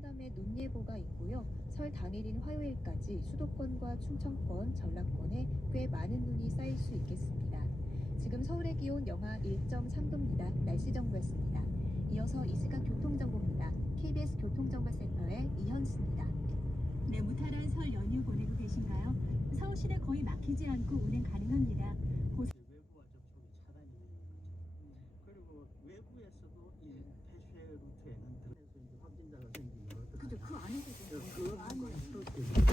청담에 눈 예보가 있고요. 설 당일인 화요일까지 수도권과 충청권, 전라권에 꽤 많은 눈이 쌓일 수 있겠습니다. 지금 서울의 기온 영하 1.3도입니다. 날씨 정보였습니다. 이어서 이 시각 교통정보입니다. KBS 교통정보센터의 이현수입니다. 네, 무탈한 설 연휴 보내고 계신가요? 서울 시내 거의 막히지 않고 운행 가능합니다. Thank you.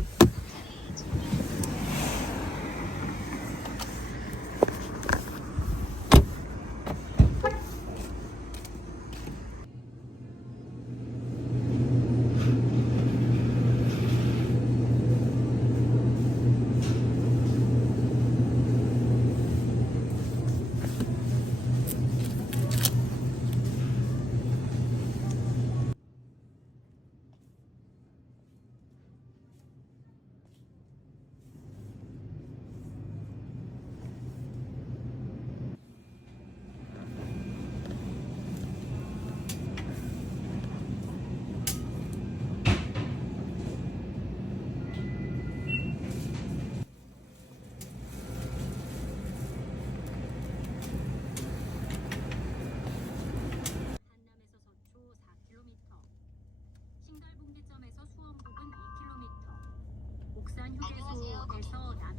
2km, 옥산 휴게소에서 남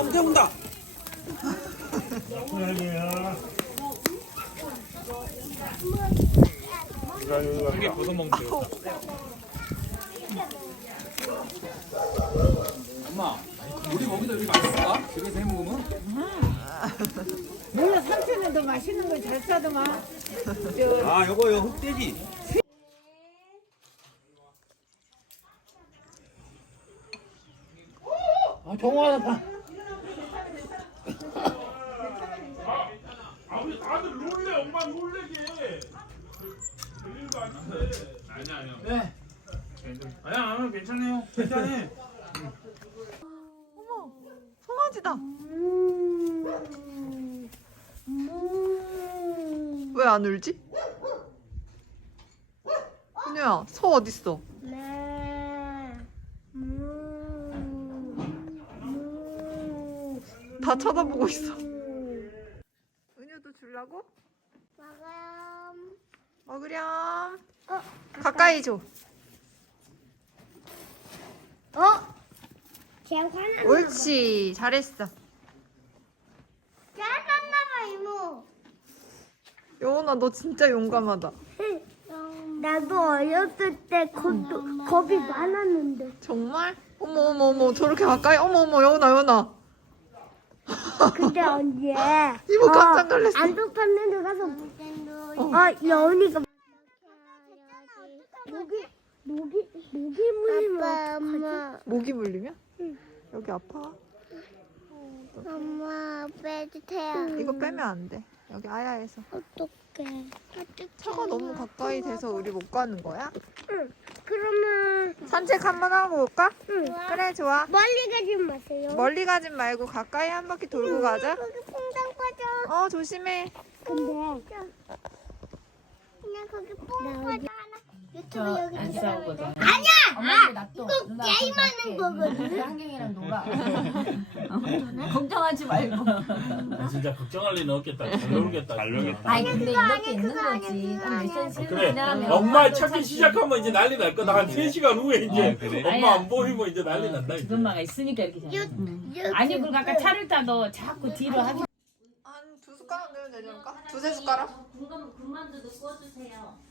너무 태운다. 이게 벗어 먹는데요. 엄마, 우리 거기서 이렇게 맛있을까? 집에서 해 먹으면? 몰라 삼촌은 더 맛있는 거잘 싸더만 아, 요거 요 흑돼지. 아 정화다 아버지 다들 놀래 엄마 놀래게 별일 거 아니야 아니야. 네. 아니야 아니야 괜찮아요. 괜찮아. 어머, 송아지다. 왜 안 울지? 은유야, 소 어딨어? 다 쳐다보고 있어. 은유도 주려고? 먹어요. 먹으렴. 가까이 줘. 어? 제 화나. 옳지. 잘했어. 잘한다봐 이모. 여원아 너 진짜 용감하다. 나도 어렸을 때 겁, 겁이 많았는데. 정말? 어머 어머 어머 저렇게 가까이 어머 어머 여원아 여원아. 근데 언제? 이모 깜짝 놀랐어. 안독하는 데 가서 어 여운이가 모기 모기 모기 물리면 엄마 모기 물리면? 여기 아파. 엄마 빼주세요. 이거 빼면 안 돼. 여기 아야에서. 어떡해. 차가 너무 가까이 돼서 우리 못 가는 거야? 그러면 산책 한번 하고 올까? 응. 그래 좋아. 멀리 가지 마세요. 멀리 가진 말고 가까이 한 바퀴 돌고 가자. 거기 퐁당 빠져. 어 조심해. 근데 그냥 거기 뽕 빠져. 유튜브 여기 안 있어. 싸우거든. 아니야. 엄마 놔둬. 이거 누나 게임하는 거거든. 한경이랑 놀아. 걱정하지 말고. 아, 진짜 걱정할 일은 없겠다. 잘 놀겠다. 잘 놀겠다. 아니 근데 그거 이렇게 있는 그거 아니야, 거지. 그거 아니야. 그래. 엄마 찾기. 시작하면 이제 난리 날 거다. 한 3시간 후에 이제 아, 그래? 엄마. 안 보이면 이제 난리 난다. 이제. 엄마가 있으니까 이렇게 잘. 아니 그리고 아까 차를 타도 자꾸 뒤로 하지. 한 두 숟가락 넣으면 되지 않을까? 두세 숟가락? 군만 군만두도 구워주세요.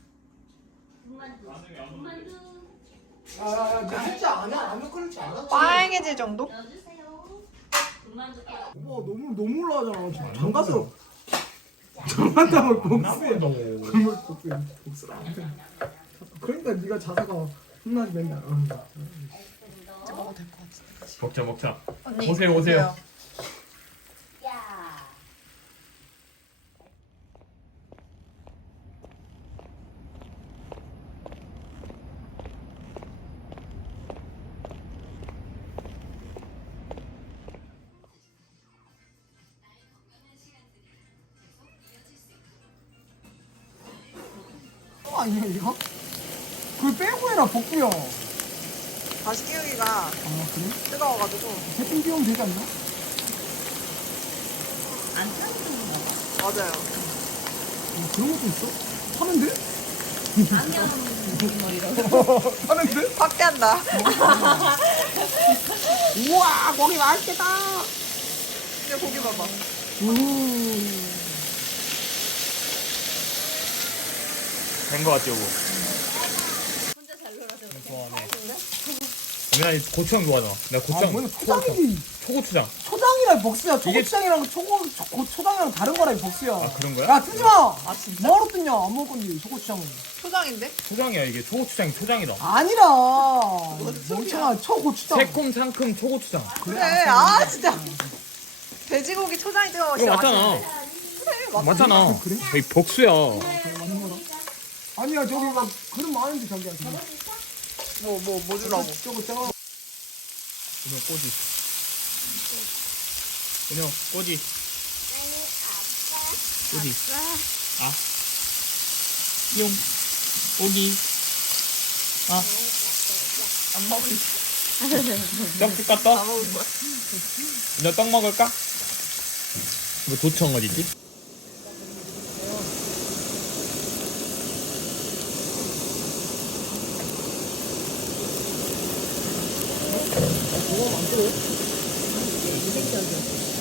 군만두. 군만두 야야야 너안 해? 라면 끓일 줄 알아? 빨개질 정도? 넣어주세요. 군만두. 뭐 너무 너무 올라가잖아 장가서 장만담을 복수해 국물 복수해 복수라 그러니까 네가 자다가 혼나지 맨날 어. 먹자 먹자. 언니, 오세요, 오세요. 어 아니야 이거? 그걸 빼고 해라 복구야 다시 끼우기가 아 그래? 뜨거워가지고 세팅 끼우면 되지 않나? 맞아요. 어, 그런 것도 있어? 하면 돼? 하면 돼? 확대한다. 우와 고기 맛있겠다 근데 고기 봐봐. 된 거 같지, 여보? 혼자 잘 놀아서 좋아하네. 내가 이 고추장 좋아하잖아. 내가 아 고추장, 뭐야 초고추장. 초장이지 초고추장. 초장이랑 복수야 이게- 초고추장이랑 초고 초, 초장이랑 다른 거라 이 복수야 아, 그런 거야? 야 뜨지 마! 아 진짜? 뭐하러 뜨냐 안 먹을 건데 초고추장은 초장인데? 초장이야, 이게. 초고추장이 초장이다. 아니라 멍청아 초고추장 새콤, 상큼 초고추장. 그래. 아 진짜. 돼지고기 초장이 뜨거워. 이거 맞잖아. 그래 맞. 맞잖아. 그래? 복수야. 아니야 저기 막 그런 많은데 자기야 저기. 뭐뭐 뭐 주라고? 저거 저거 그냥 꼬지. 그냥 꼬지. 꼬지. 아. 용. 꼬기. 아. 안 먹을 떡 줄까 다 떡? 먹을 거야. 너떡 먹을까? 뭐 도청 어디지? 와. 장난 아닌데?